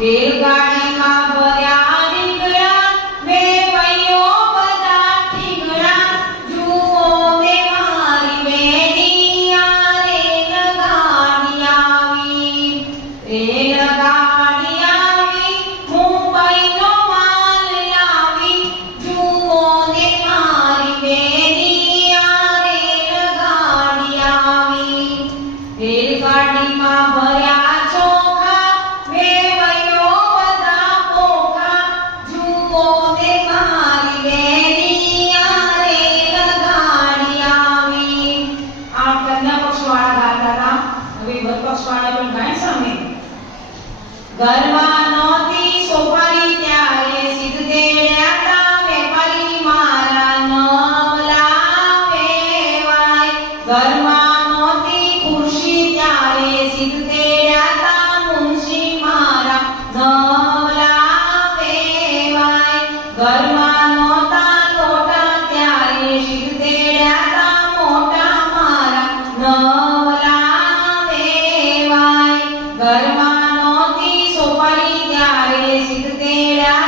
રેલગાડીમાં ભર્યા રીંગણા બે ભાઈઓ બધા ઠીંગણા. જુઓ મારી બેની આ રેલગાડી આવી. રેલગાડી પક્ષવાળા પણ ભાઈ સામે. ઘરમાં નોતી સોપારી ત્યારે સિદ્ધદેડ્યા તા વેપારી મારા ન લાવેવાય ઘરમાં નહોતી Yeah.